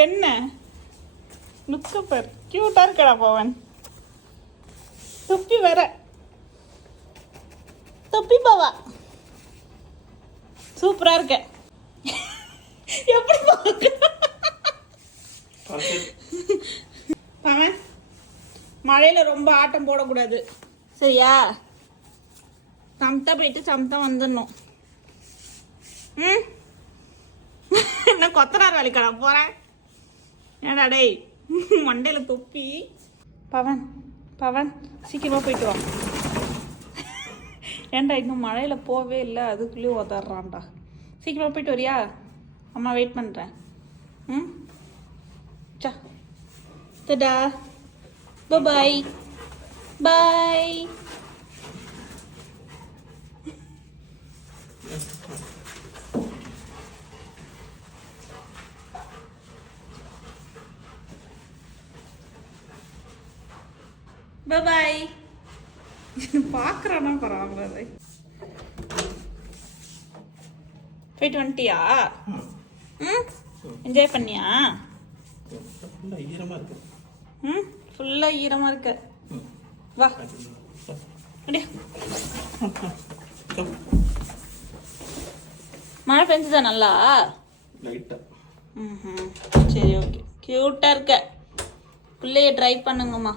என்ன லுக்கப்பர் கியூட்டா இருக்கடா பவன். தொப்பி வர தொப்பி பாவா சூப்பரா இருக்க. எப்படி பவன் மழையில ரொம்ப ஆட்டம் போடக்கூடாது சரியா? சமத்தா போயிட்டு சமத்தா வந்துடணும். ம் என்ன கொத்தனார் வேலைக்கடா போறேன்? ஏடா டேய் மண்டையில தொப்பி. பவன் பவன் சீக்கிரமா போயிட்டு வா. ஏன்டா இன்னும் மழையில போவே இல்லை, அதுக்குள்ளேயும் உதறான்டா. சீக்கிரமா போயிட்டு வரியா? அம்மா வெயிட் பண்றேன். ம் சா டடா பாய் பாய். பாய் பார்க்குறானா பரவாயில்ல. போயிட்டு வந்துட்டியா? ம் என்ஜாய் பண்ணியா? ம் ஃபுல்லாக ஈரமாக இருக்கு. வா அப்படியே. மழை பெஞ்சுதா நல்லா? ம் சரி ஓகே. க்யூட்டாக இருக்க. பிள்ளைய ட்ரை பண்ணுங்கம்மா.